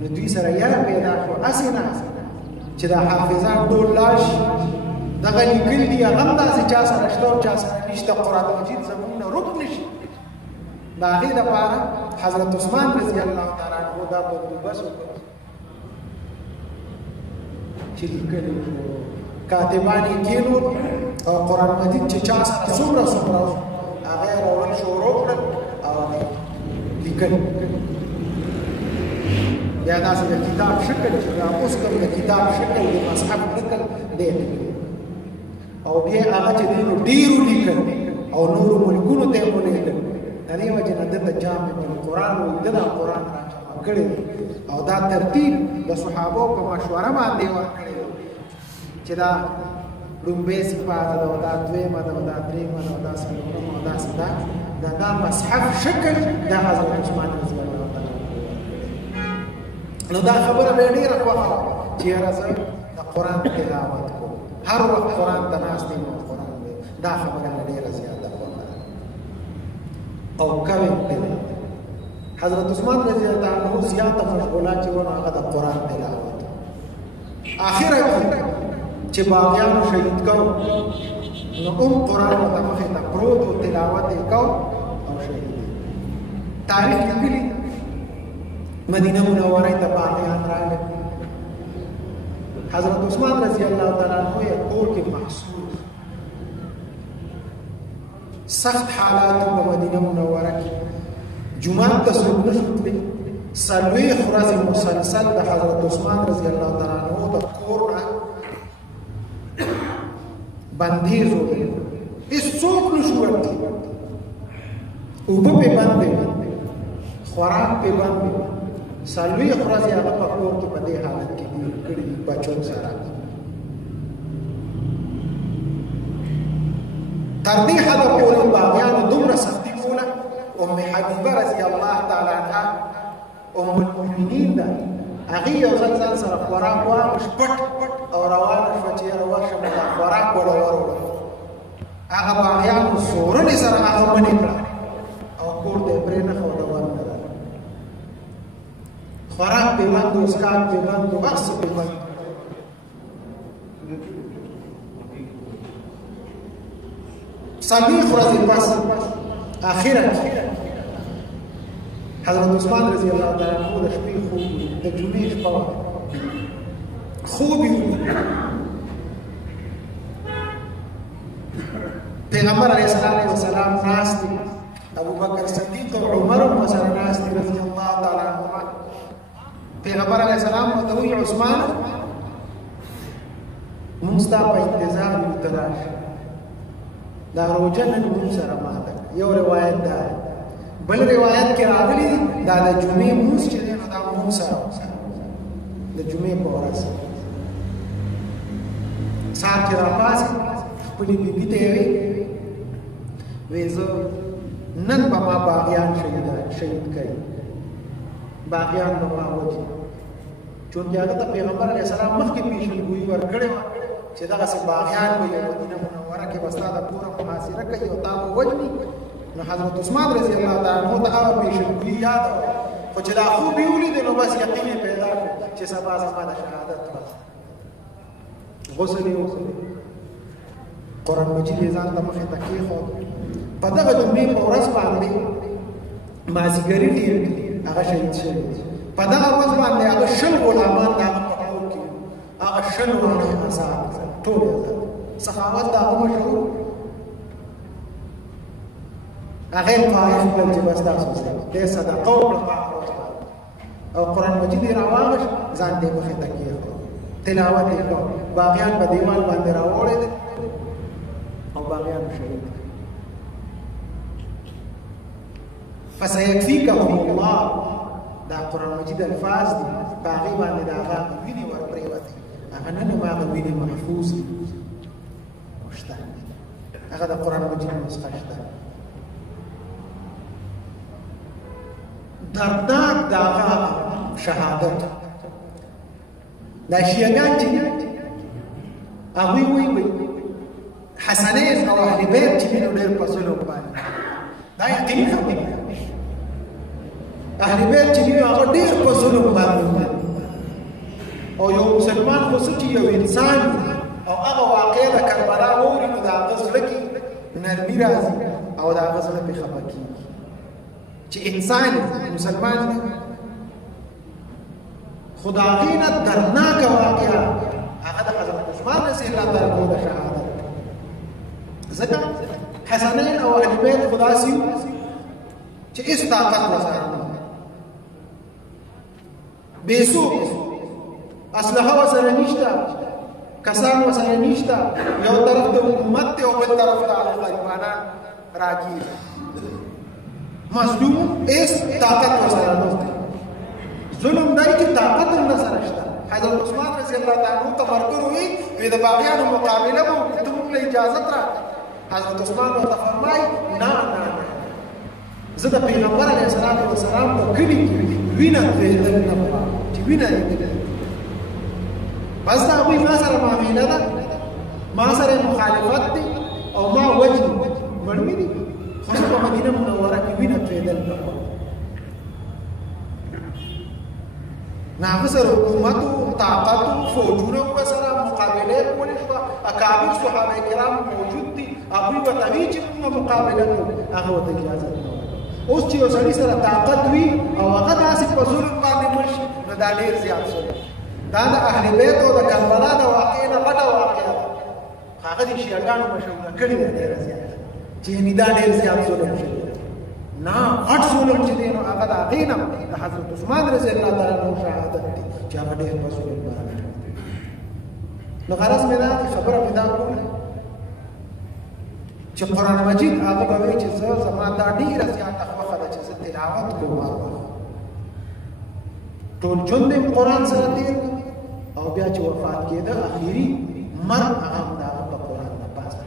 نو دوی سره یاره پیدا شو هسې نه چې دا حافظان ټول لاړ شي دغه لیکل دي هغه هم داسې چا سره شته او چا سره نشته قرآن مجید زموږ نه ورک نه شي د هغې دپاره حضرت عثمان رضی الله تعالی عنه دا بندوبست وکړ چې لیکلي کاتبان یې کېنول او قرآن مجید چې چا سره څومره څومره هغه یې راوړل شروع کړل او لیکل بیا داسې د کتاب شکل چې دا اوس کوم د کتاب شکل د مصحف نکل دی او بیا هغه چې دی نو ډېرو لیکل او نورو ملکونو ته یې ولیکل د دې وجې نه دلته جامع القرآن وایي ده دا قرآن راجمع کړی او دا ترتیب د صحابو په مشوره باندې ورکړی چې دا لومبۍ صفات ده او دا دویمه ده او دا درېیمه ده او دا څلورمه او داسې ده دا مصحف شکل د حضرت عثمان رضی الله تعالی نو دا خبره به ډېره خوښه وه چې یاره زه د قرآن تلاوت کوم هر وخت قرآن ته ناست یم او قرآن دی دا خبره مې ډېره زیاته خوښه او کوي حضرت عثمان رضی الله عنه زیاته مشغوله چې ونه هغه د قرآن تلاوت آخره کې چې باغیانو شهید کو نو قرآن ورته مخې ته پروت و تلاوت یې کو او شهید تاریخ لیکلي مدینه منوره ته باغیان راغلل حضرت عثمان رضی الله تعالی عنه یې کور کې محصور سخت حالات په مدینه منوره کې جمعه ته څوک نه شو تللی څلوېښت ورځې مسلسل د حضرت عثمان رضی الله تعالی عنه د کور نه بندیز و هیڅوک نه شو ورتلی اوبه پې بند وې خوراک پې بند وې څلوېښت ورځې هغه په کور کې په دې حالت کې تېر کړي بچو سره تر دې حده پورې باغیانو دومره سختي کوله ام حبیبه رضی الله تعالی عنها ام المؤمنین ده هغې یو ځل ځان سره خوراک واخیست پټ او روانه شوه چې یاره ورشم دا خوراک وله وروړم هغه باغیانو زورنې سره هغه منې کړه او کور ته یې پرېنښه او ډول نه راغله خوراک پې بند و اسکاک پې بند و هر څه پې بند څلوېښت ورځې پس آخره حضرت عثمان رضی الله تعالی عنه د شپې خوب د جمعې شپه وه خوب یې ولید پیغمبر علیه السلام ناست دي ابوبکر صدیق او عمر هم ورسره ناست دي رضی الله تعالی عنهما پیغمبر علیه السلام ورته وایي عثمان موږ ستا په انتظار یو ته راشه دا روژه نن موږ سره ماته یو روایت دا بل روایت کې راغلی دی دا د جمعې مونځ چې دی نو دا موږ سره د جمعې په ورځ سهار چې راپاڅېد خپلې بیبي ته یې وایي زه نن به ما باغیان شهید کوي باغیان به ما وجي چونکې هغه ته پیغمبر علیه السلام مخکې پیشنګویي ورکړې وه چې دغسې باغیان به یو مدینه منوره کې به ستا د پوره محاصره کوي او تا به وژني نو حضرت عثمان رضی الله تعالی عنه ته هغه پیشنګویي یاد وه خو چې دا خوب یې ولید نو بس یقین یې پیدا کړو چې سبا زما د شهادت ورځ غسل یې وکړو قرآن مجید یې ځان ته مخې ته کېښود په دغه جمعې په ورځ باندې مازدیګري ډېر دي هغه شهید شوي په دغه ورځ باندې هغه 100 غلامان د هغه په کور کې هغه 100 ورځې آزاد ټول یې آزاد سخاوت د هغه مشهور هغه یې فارغ کړل چې بس تاسو سره دې صدقه وکړه او قرآن مجید یې راواغېست ځان دې مخې ته کېښود تلاوت یې کړ باغیان په دیوال باندې راوړېدل او باغیانو شهید فسيكفيكهم الله دا قرآن مجید الفاظ دي په هغې باندې د هغه وینې ورپرېوتې هغه نن هم هغه وینې محفوظ دي او شته هغه د قرآن مجید نسخه شته دردناک د هغه شهادت دا شیعګان چې هغوی وایي حسنین او اهل بیت چې وي نو ډېر په ظلم باندې دا یقیني خبره اهل بیت چې وي هغه ډېر په ظلم باندې مسلمان خو څه چې یو انسان او هغه واقعه د کربلا ووري نو د هغه زړه کې نرمي راځي او د هغه زړه پرې خفه کېږي چې انسان مسلمان دی خو د هغې نه دردناکه واقعه هغه د حضرت عثمان رضی الله تعالی عنه د شهادت ځکه حسنین او اهل بیت خو داسې وو چې هېڅ طاقت ورسره نه بېڅوک اسلحه ورسره نشته کسان ورسره نشته یو طرف ته حکومت دی او بل طرف ته هغه غریبانان راګیر مظلوم هېڅ طاقت ورسره نه ظلم دی چې طاقت هم ورسره شته حضرت عثمان رضی الله تعالی عنه ته ملګرو وي د باغیانو مقابله به وکړو ته موږ له اجازت راکړه حضرت عثمان ورته فرمایي نه نه نه زه د پیغمبر علیه السلام په کلي کې وینه تویېدل نه غواړم چې وینه لیدل بس د هغوی ما سره معامله ده ما سره مخالفت دی او ما وجني مړوي دي خو زه په مدینه منوره کې وینه تویېدل نه غواړم ناغه سره حکومت طاقت فوجونه ورسره مقابله کولی شوه اکابر صحابه کرام موجود دي هغوی ورته وایي چې موږ مقابله کوو هغه ورته اجازه نه اوس چې یو سړي سره طاقت وي او هغه داسې په ظلم باندې مړ شي نو دا ډېر زیات ظلم دا د اهل بیت او د کربلا د واقعې نه غټه واقعه ده هغه د شیعهګانو مشهوره کړې ده ډېره زیاته چې یعنې دا ډېر زیات ظلم شوی نه غټ ظلم چې دی نو هغه د هغې نه د حضرت عثمان رضی الله تعالی عنه شهادت دی چې هغه ډېر په ظلم باندې نو غرض مې دا خبره مې دا کوله چې قرآن مجید هغه به وایي چې زه زما دا ډېره زیاته خوښه ده چې زه تلاوت کوم ټول ژوند یې قرآن سره تېر او بیا چې وفات کېده اخري مرګ هغه هم د هغه په قرآن نه پاسه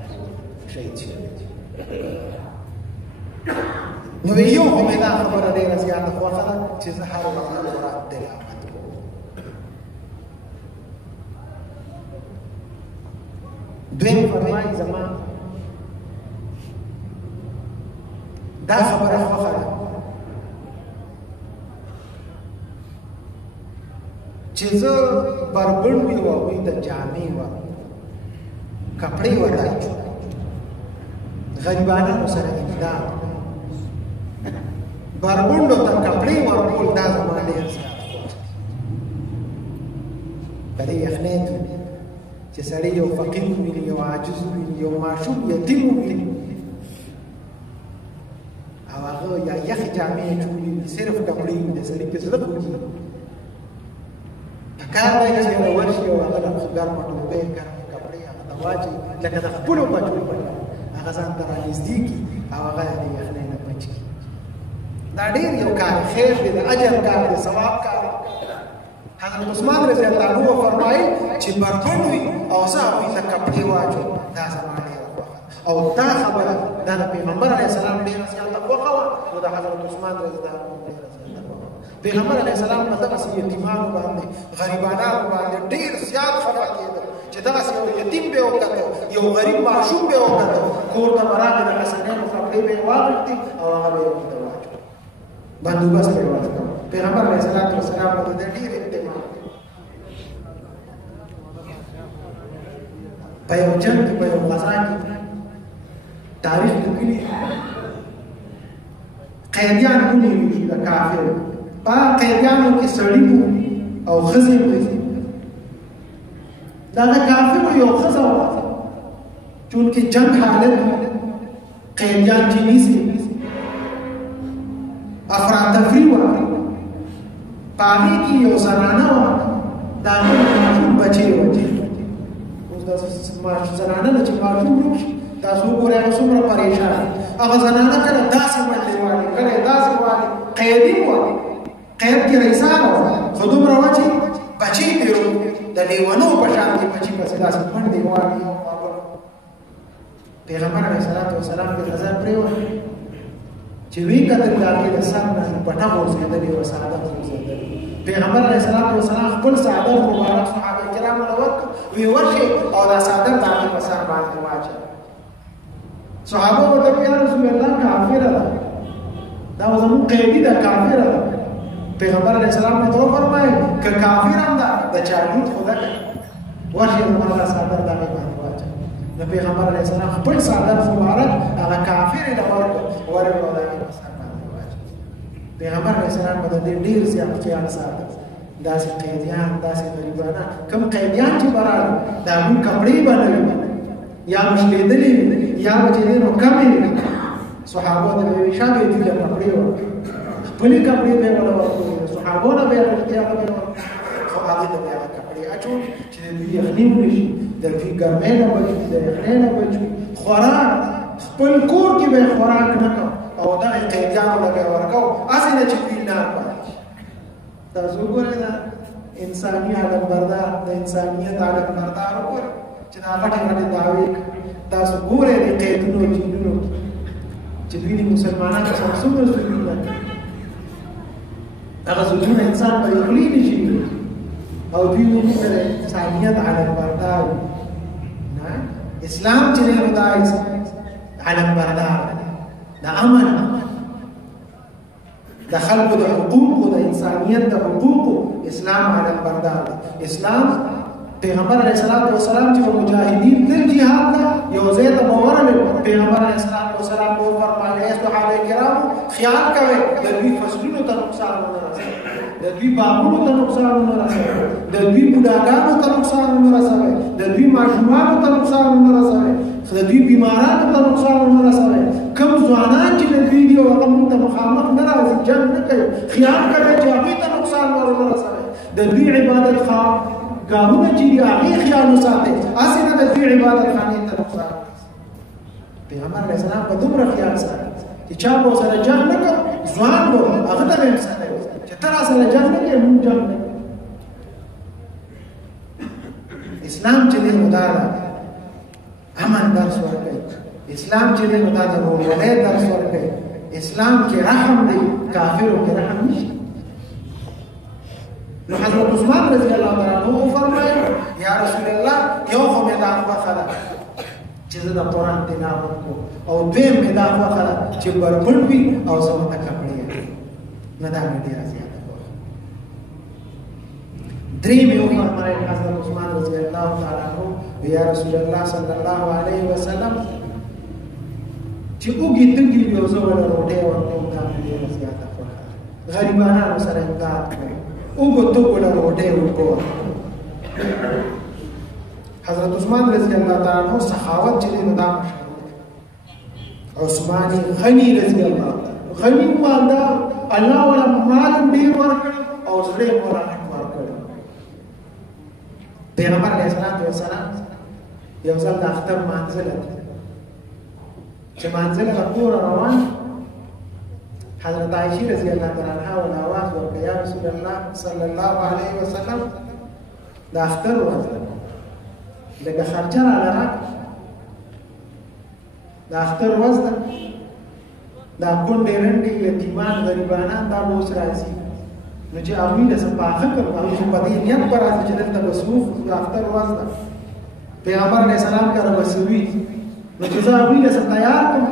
شهید شوی نو یو خو مې دا خبره ډېره زیاته خوښه ده چې زه هر وخت د قرآن تلاوت کوم دویم فرمایي زما دا خبره خوښه ده چې زه بربنډ وي او هغوی ته جامې وم کپړې ورته اچو غریبانانو سره امداد بربنډو ته کپړې ورکول دا زما ډېر زیات خوښ په دې یخنۍ کې چې سړی یو فقیر وویني یو عاجز وویني یو ماشوم یتیم وویني او هغه یا یخې جامې اچولي وي صرف کپړې وي د سړي په زړه خوږي پکار دی چې یو ورشي او هغه د ګرمه ډوډۍ ګرمې کپړې هغه ته واچوي لکه د خپلو بچو هغه ځان ته رانږدې کړي او هغه د یخنۍ نه بچ کړي دا ډېر یو کار خیر دی د اجر کار دی ثواب کار دی حضرت عثمان رضی الله عنه فرمایي چې بربنډ وي او زه هغوی ته کپړې واچوم دا زما ډېره خوښه او دا خبره دا د پیغمبر علیه السلام ډېره زیاته خوښه وه نو د حضرت عثمان رضی الله عنه ډېره زیاته خوښه پیغمبر علیه السلام په دغسې یتیمانو باندې غریبانانو باندې ډېر زیات خفه کېده چې دغسې یو یتیم به یې وکته یو غریب ماشوم به یې وکته کور ته به راغی د حسنینو کپړې به یې واغوښتې او هغه به یې ورته واچوه بندوبست به یې ورته کړ پیغمبر علیه السلام ته د ډېر اهتمام په یو جنګ کې په یو غزا کې تاریخ لیکلي قیدیان ونیول شو د کافرو په قیدیانو کې سړي او ښځې وې دا د کافرو یو ښځه وه چونکې جنګ حالت قیدیان چې نیسي افراتفري وه په هغې کې یو زنانه وه د هغې ماشوم بچې وه زنانه نه چې ماشوم روک شي تاسو وګورئ هغه څومره پریشان هغه زنانه کله داسې منډې وهلې کله یې داسې وهلې قیدي وه قید کې رئیسانه وه خو دومره وه چې بچې پرې روک د لیونو په شان کې بچې پسې داسې منډې وهلې پیغمبر علیه السلام پرې ښځه پرېوتې چې ویې کتل د هغې د سر نه پټه غورځېدلې وه ساده غورځېدلې پیغمبر علیه السلام خپل څادر مبارک صحابه کرامو له ورکړ وی ورشئ او دا څادر د هغې په سر باندې واچوئ صحابه ورته ویل یا رسول الله کافره ده دا زموږ قیدي ده کافره ده پیغمبر علیه السلام ورته وفرمایل که کافر هم ده د چا لوټ خو ده کوي ورشي زمانه صادر دغه باندې واچ د پیغمبر علیه السلام خپل صادر مبارک هغه کافر د ورکو دغه مسار باندې واچ پیغمبر علیه السلام په دې ډیر زیات خیال ساتل داسې قیدیان داسې غریبانه کوم قیدیان چې برال دا موږ کپړې باندې یا مشلیدلې یا چې نو کمې صحابه د شابه دي له کپړې و خپل کپړې به ولا ورکو صحابه نه به اختیار به خو هغه د کپړې اچو چې دوی یخنیم نشي د دوی ګرمۍ نه بچي د یخنۍ نه بچي خوراک خپل کور کې به خوراک نه کو او دا قیدیانو لګي ورکو اسنه چې پیل نه پاتې تاسو ګورئ دا انساني عالم بردار د انسانيت عالم بردار وګورئ چې دا غټه دعوی تاسو ګورئ د قیدونو جنونو چې دوی مسلمانانو سره څومره ظلمونه هغه ظلمونه انسان په خلی نشي او دوی د انسانيت عالم بردار نه اسلام چې دا عالم بردار د امن د خلکو د حقوقو د انسانیت د حقوقو اسلام عالم بردار اسلام پیغمبر علیه السلام چې مجاهدین تل جهاد ته یو ځای ته ورغلل پیغمبر علیه السلام فرمایي صحابه کرام خیال کوي د دوی فصلونو ته نقصان نه رسوي د دوی باغونو ته نقصان نه رسوي د دوی بوډاګانو ته نقصان نه رسوي د دوی ماشومانو ته نقصان نه رسوي د دوی بیمارانو ته نقصان نه رسوي کوم ځوانان چې د دوی دی هغه موږ ته مخامخ نه راځي جنګ نه کوي خیال کوي چې هغوی ته نقصان نه رسوي د دوی عبادت خواهان ګامونه چې دی هغې خیال وساتئ هسې نه د دوی عبادت خانې ته نقصان پیغمبر علیه السلام په دومره خیال ساتي چې چا به ورسره جنګ نه کوي ځوان به هغه ته به یې مسئله چې ته راسره جنګ نه کوې موږ جنګ نه کوو اسلام چې دی نو دا امن درس ورکوي اسلام چې دی نو دا د ورورولۍ درس ورکوي اسلام کې رحم دی کافرو کې رحم نشته نو حضرت عثمان رضی الله تعالی عنہ فرمایي یا رسول الله یو خو مې دا خوښه ده چې زه د قرآن تلاوت کوم او دویم مې دا خوښه ده چې بربنډ وي او زما ته کپړې نه دا مې ډېره زیاته خوښه دریم یې وفرمایل حضرت عثمان رضی الله تعالی عنہ یا رسول الله صلی الله علیه وسلم چې اوږې تږي وي او زه وله روټۍ ورکوم دا مې ډېره زیاته خوښه ده غریبانانو سره امداد کوم اوږو تږو له روټۍ ورکوم حضرت عثمان رضی الله تعالی عنہ سخاوت چې دی نو دا مشهور عثمان غنی رضی الله غنی مالدار الله ولا مال ډېر ورکړ او زړه یې ورکړ پیغمبر علیه السلام یو ځل د اختر منزله چې منزله له کوره روان حضرت عائشہ رضی الله تعالی عنها ول आवाज ورکړ یا رسول الله صلی الله علیه وسلم د اختر ورځ لکه خرچه را لرا د اختر ورځ ده دا کونډې رنډې یتیمان غریبانان دا به اوس راځي نو چې هغوی له څه پاخه کړو هغوی خو په دې نیت به راځي چې دلته به څوک د اختر ورځ ده پیغمبر علیه السلام کره به څه وي نو چې زه هغوی له څه تیار کړم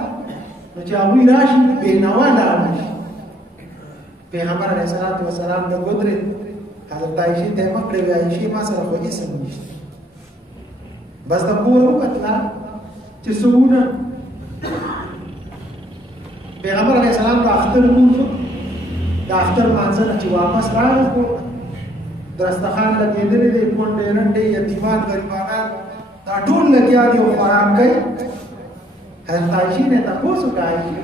نو چې هغوی راشي بېنوا لاړ شي پیغمبر علیه السلام د ودرېد حضرت عایشې ته یې مخ کړې وې عایشې ما سره خو اسم نشته بس د کور وکتله چې څونه پیغمبر علیه السلام د اختر لمونځ د اختر لمانځه نه چې واپس راغی دسترخوان لګېدلی دی کونډې رنډې یتیمان غریبانان دا ټول لګیا دي او خوراک کوي حضرت عایشې نه یې تپوس وکړه عایشې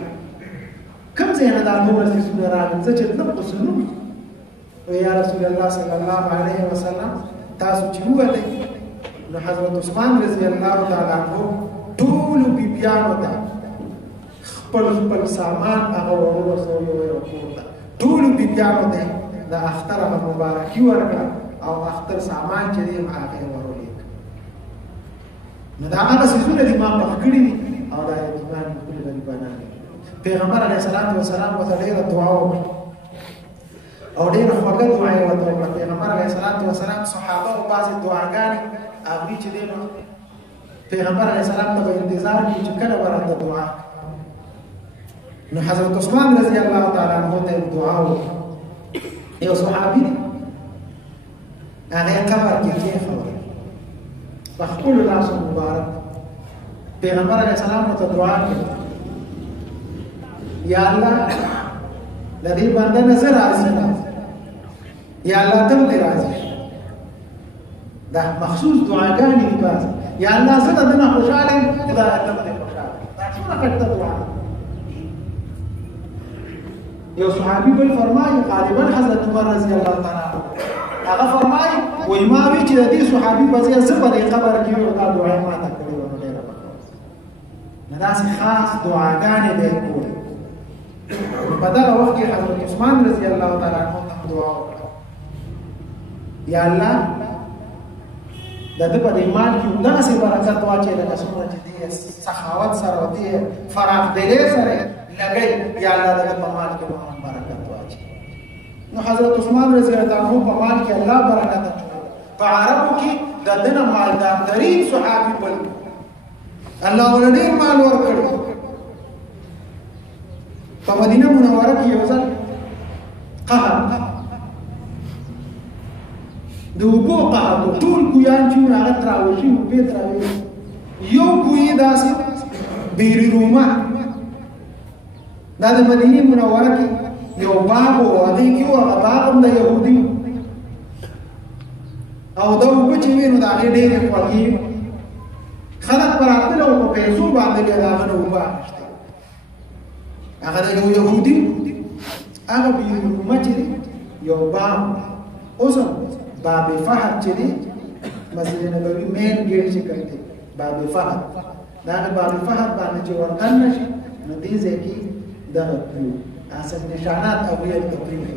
کوم ځای نه دا دومره څیزونه راغلل زه چې تلم خو څه نه یا رسول الله صلی الله علیه وسلم تاسو چې ووتئ نو حضرت عثمان رضی الله تعالی عنہ ټولو بیبیانو ته خپل سامان هغه ورسوي یو کور ته ټولو بیبیانو ته د اختر هغه مبارکي ورکړه او اختر سامان چې دی هغه یې ورولېږه نو دا هغه څیزونه دي ما پخ کړي دي او دا یتیمان ټول غریبانان پیغمبر علیه السلام ورته ډېره دعا وکړه او ډېره خوږه دعا یې ورته وکړه پیغمبر علیه السلام صحابه او بعضې دعاګانې هغوی چې دی نو پیغمبر علیه السلام ته به انتظار کړي چې کله به راته دعا نو حضرت عثمان رضی الله تعالی عنہ ته دعا وکړه یو صحابي دی هغه قبر کې کېښود بخپل لاس مبارک پیغمبر علیہ السلام ته دعا کړې یا الله د دې بنده نظر راضي یا الله ته دې راضي دا مخصوص دعاګانې دي باز یا الله زه دنه خوشاله خدای ته دې خوشاله دا څونه کټه دعا یو صحابي بل فرمایي غالبا حضرت عمر رضی الله تعالی هغه فرمایي وای ما وی چې د دې صحابي په ځای زه په دې قبر کې یو دا دعا ما ته کړې و نو ډېر نه داسې خاص دعاګانې دې کولې په دغه وخت کې حضرت عثمان رضی الله تعالی عنہ دعا وکړه یا الله د دې په ایمان کې داسې برکت واچې لکه څنګه چې دې سخاوت سره او دې فراغ دې سره لګي یا الله د په مال کې برکت واچي نو حضرت عثمان رضی الله عنه په مال کې الله برکت اچوي په عربو کې د دنه مالدار ترين صحابي بل الله ولدي مال ورکړ په مدینه منوره کې یو ځل قحط د وبو قحط ټول کویان چې هغه تراوشي او په تراوي یو کوی داسې بیري رومه دا د مدینه منوره کې یو باغ او هغه کې هغه باغ هم د يهودي او دا وبو چې وینو دا ډېر خوږي خلک پراتل او په پیسو باندې هغه نو وبا هغه یو يهودي هغه بیري رومه چې یو باغ اوسم باب فهد چې دی مسجد نبوي مین ګیټ چې کوي باب فهد دا باب فهد باندې چې ورتل نشي نو دې ځکه دغه پیو اصل نشانات او یې تقریبا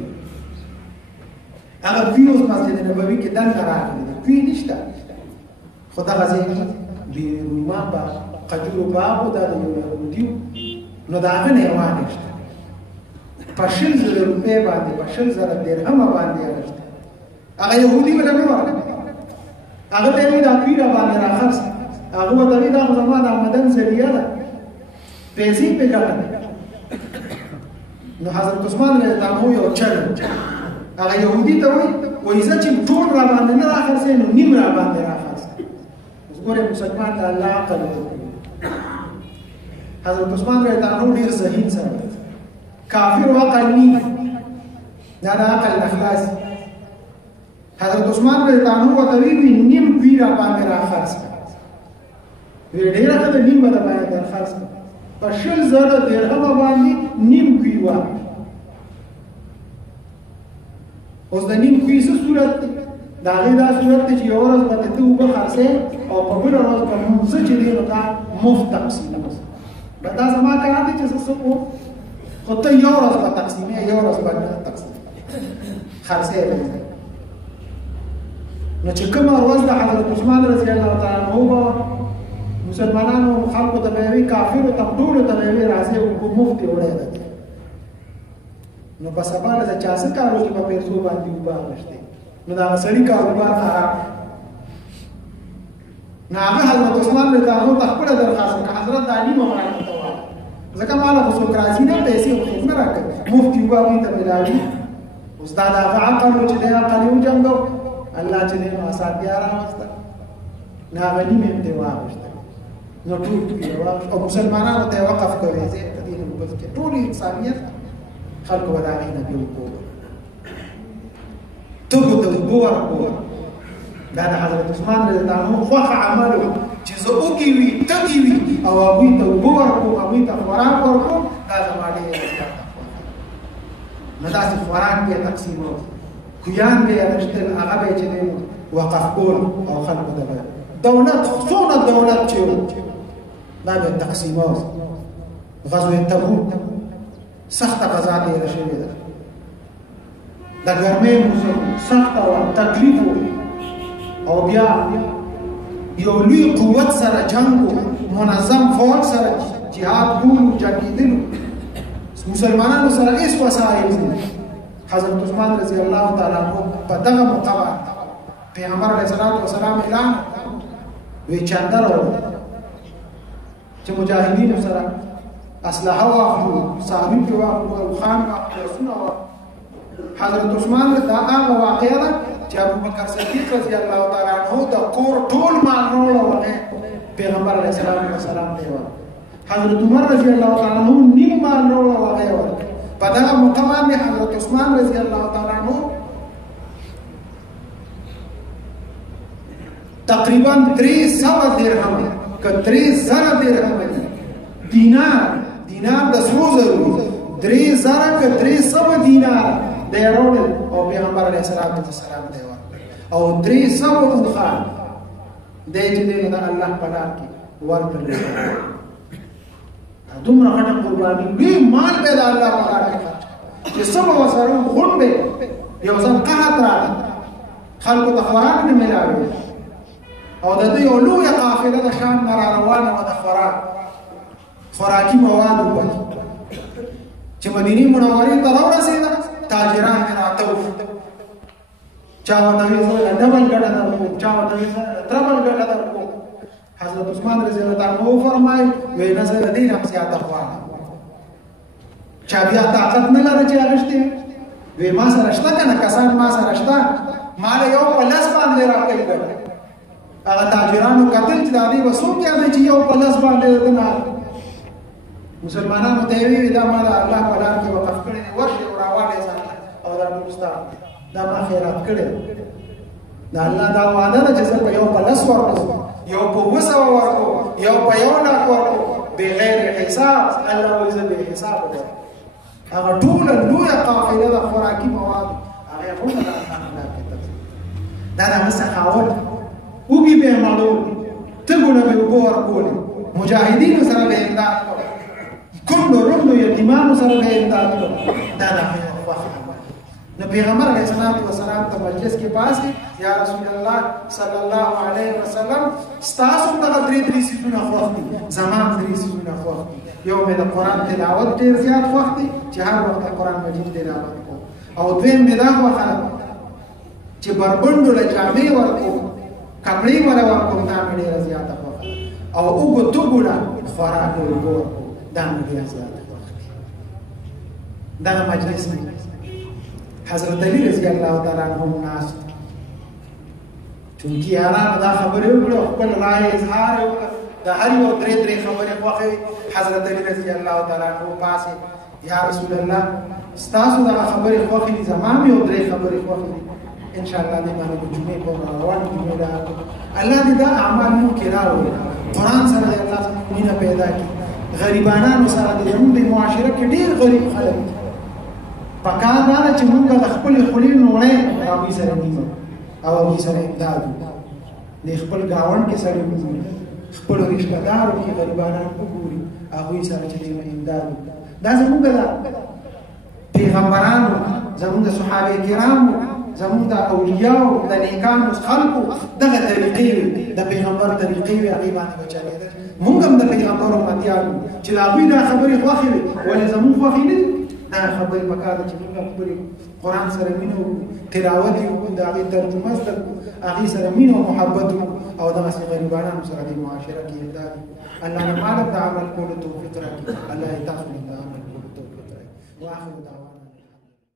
هغه پیو مسجد نبوي کې دنه راغلي پیو نشته خدا غزي به روما با قدرو باب د يهودي نو دا نه وانهشته پښل زره روپے باندې پښل زره درهم باندې راځي هغه يهودي ولا نه وره هغه ته دا پیرا باندې راخص هغه ته دا زموږ د آمدن ذریعہ ده پیسې په ګټه نو حضرت عثمان رضی الله عنه یو چل هغه يهودي ته وایي چې ټول را باندې نه راخص نو نیم را باندې راخص وګوره مسلمان د الله عقل حضرت عثمان رضی الله عنه ډیر ذهین سره کافر عقل نه دا عقل اخلاص حضرت عثمان رضی الله عنه وتوی نیم پیرا باندې راخص وی ډیر ته نیم باندې راخص په شل زره درهم باندې نیم پیوا اوس د نیم پیس صورت دا غیدا صورت چې یو ورځ به ته وب خرڅه او په بل ورځ به موږ چې دی نو دا مفت تقسیم به دا زما کار دي چې څه کو خو ته یو ورځ به تقسیمې یو ورځ به تقسیم خرڅه نو چې کوم ورځ د حضرت عثمان رضی الله تعالی عنہ مسلمانانو خلکو ته وی کافر ته ټول ته وی راځي او مفت وړي نو په سبا له چا څه کارو چې په پیسو باندې وبار نشته نو دا سړی کاروبار خراب نه هغه حضرت عثمان رضی الله عنه خپل درخواست حضرت علي ممنه کوي ځکه مالا خو سوکراسي نه پیسې خو نه راکړي مفت وبار ته ملایي استاد هغه عقل چې دا عقل یو جنګو الله چې نه اساتیا راوسته نه غنی مې ته واغشته نو ټول او مسلمانانو ته وقف کوي چې تدین بس کې ټول انسانيت خلق وداعي نبي وقوع تبدو بورقوا دا حضرت عثمان رضی الله عنه خو عمله چې زوږي وي تګي وي او ابوي ته بورقوا ابوي ته خوراک ورکو دا زماده نه داسې خوراک به تقسیمو کویان به اچتل هغه به چې وقف کول او خلق دولت څونه دولت چې دا به تقسیمو غزوه تبوک سخت غزا دی رشوی ده د ګرمۍ موسم سخت او تکلیف او بیا یو لوی قوت سره جنگ منظم فوج سره جهاد کول جنگیدل مسلمانانو سره هیڅ وسایل نه حضرت عثمان رضی الله تعالی عنہ په دغه موقع پیغمبر علیه الصلاۃ والسلام اعلان وی چاندر چې مجاهدین سره اسلحه واخلو صحابي په واخلو خان واخلو سنو حضرت عثمان دا هغه واقعه ده چې ابو بکر صدیق رضی الله تعالی عنہ د کور ټول مال وروړه پیغمبر علیه السلام دی حضرت عمر رضی الله تعالی عنہ نیم مال وروړه په دغه مقام باندې حضرت عثمان رضی الله تعالی عنہ تقریبا 300 درهم که 300 درهم دینار د سرو زرو 300 که 300 دینار د وروړل او پیغمبر علیه السلام دی او 300 خان د دې نه الله په لار کې ورکړل دومره غټه قرباني لوی مال به د الله په لار کې خرج چې سبا وسره غون به یو ځل قحط راغی خلکو ته خوراک نه ملاوي او د دې یو لویه قافله د شام نه روانه وه د خوراکي موادو پکې چې مدینې منورې ته راورسېده تاجران یې راته چا ورته ویل زه ډبل ګټه درکوم چا ورته ویل زه تربل ګټه درکوم حضرت عثمان رضی الله تعالی عنہ وفرمایل وی نه زه د دې نه زیاته غواړم چا بیا طاقت نه لري چې اغشتې وی ما سره شته کنه کسان ما سره شته مال یو په لاس باندې راکړي ګټه هغه تاجرانو کتل چې د دې وسو کې چې یو په لاس باندې نه مسلمانانو ته وی دا مال الله په لار کې وقف کړی دی ورشي او راواله ځان او دا مستا دا ما خیرات کړی دا الله دا وعده ده چې زه په یو په لاس ورکوم یو په وسو ورکو یو په یو لاک ورکو بغیر حساب الله عز به حساب ورکو هغه ټول لویه قافله د خوراکي مواد هغه هم د الله کې دا د مسخاوت وګي به معلوم تګونه به ورکول مجاهدین سره به امداد کوم روندو یتیمانو سره به امداد دا د نو پیغمبر علیه السلام ته مجلس کې پاسي یا رسول الله صلی الله علیه وسلم ستاسو ته درې سيزونه خوښ دي زمان 3 سيزونه خوښ دي یو مې د قران تلاوت ډیر زیات خوښ دي چې هر وخت قران مجید تلاوت کو او دویم مې دا خوښ چې بربندو له جامې ورکو کپڑے ولا ورکو دا مې ډیر زیات خوښ او وګتو ګولا خوراک ورکو دا مې ډیر زیات خوښ دي دا مجلس حضرت علی رضی الله تعالی عنہ ناس چونکی یارانو دا خبرې وکړو خپل رائے اظهار وکړ د هر یو درې خبرې خوښې حضرت علی رضی الله تعالی عنہ پاسه یا رسول الله ستاسو دا خبرې خوښې دي زمام یو درې خبرې خوښې دي ان شاء الله دې باندې جمعې په روان جمعې دا الله دې دا اعمال مو کې راوړي قران سره الله مینه پیدا کړي غریبانو سره د زموږ معاشره کې ډېر غریب خلک پکار دا چې موږ د خپل خلیل نوړې هغه سره نیمه او هغه سره امداد د خپل گاوند کې سره خپل رشتہ دارو کې غریبانو وګوري هغه سره چې امداد دا زموږ د پیغمبرانو زموږ د صحابه کرامو زموږ د اولیاء د نیکانو خلقو دغه طریقې د پیغمبر طریقې وی هغه باندې بچاله موږ هم د پیغمبر امتیانو چې لا وی دا خبرې خوښې ولې زموږ خوښې نه دا خبرې پکاره چې موږ خپل قران سره مينو تلاوت او د هغه ترجمه سره هغه سره مينو محبت او د غریبانو سره د معاشره کې امداد الله نه مالک د عمل کولو توفیق راکړي الله تاسو ته عمل کولو توفیق راکړي واخر دعوانا